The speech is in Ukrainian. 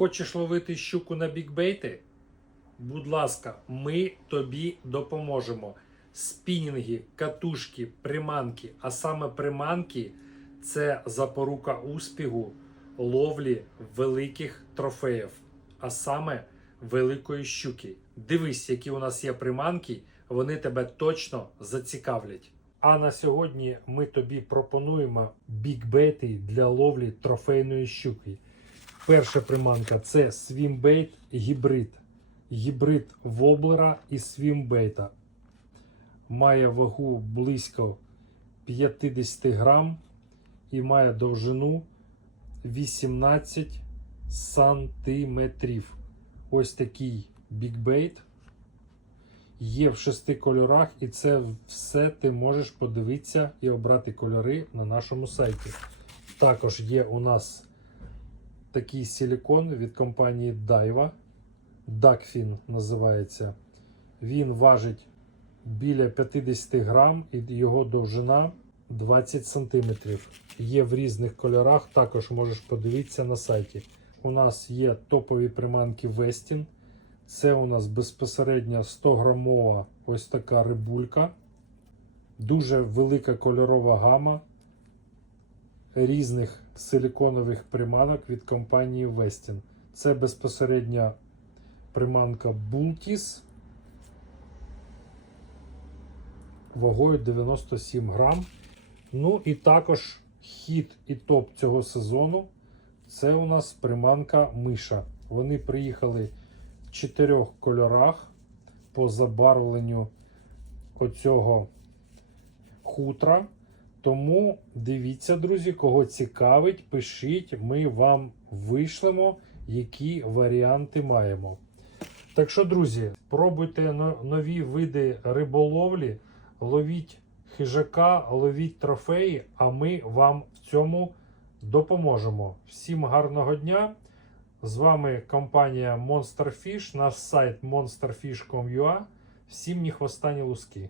Хочеш ловити щуку на бікбейти? Будь ласка, ми тобі допоможемо. Спінінги, катушки, приманки, а саме приманки це запорука успіху ловлі великих трофеїв, а саме великої щуки. Дивись, які у нас є приманки, вони тебе точно зацікавлять. А на сьогодні ми тобі пропонуємо бікбейти для ловлі трофейної щуки. Перша приманка це Swimбait гібрид. Гібрид воблера і свімбейта. Має вагу близько 50 грам і має довжину 18 сантиметрів. Ось такий бікбейт. Є в шести кольорах, і це все ти можеш подивитися і обрати кольори на нашому сайті. Також є у нас такий силікон від компанії Daiwa. Duckfin називається. Він важить біля 50 грам і його довжина 20 см. Є в різних кольорах, також можеш подивитися на сайті. У нас є топові приманки Westin. Це у нас безпосередньо 100 грамова ось така рибулька. Дуже велика кольорова гама різних силіконових приманок від компанії Westin. Це безпосередньо приманка Bultis вагою 97 грам. Ну і також хід і топ цього сезону це у нас приманка миша. Вони приїхали в чотирьох кольорах по забарвленню оцього хутра. Тому дивіться, друзі, кого цікавить, пишіть, ми вам вишлемо, які варіанти маємо. Так що, друзі, пробуйте нові види риболовлі, ловіть хижака, ловіть трофеї, а ми вам в цьому допоможемо. Всім гарного дня! З вами компанія Monster Fish, наш сайт monsterfish.com.ua. Всім ні хвоста, ні луски.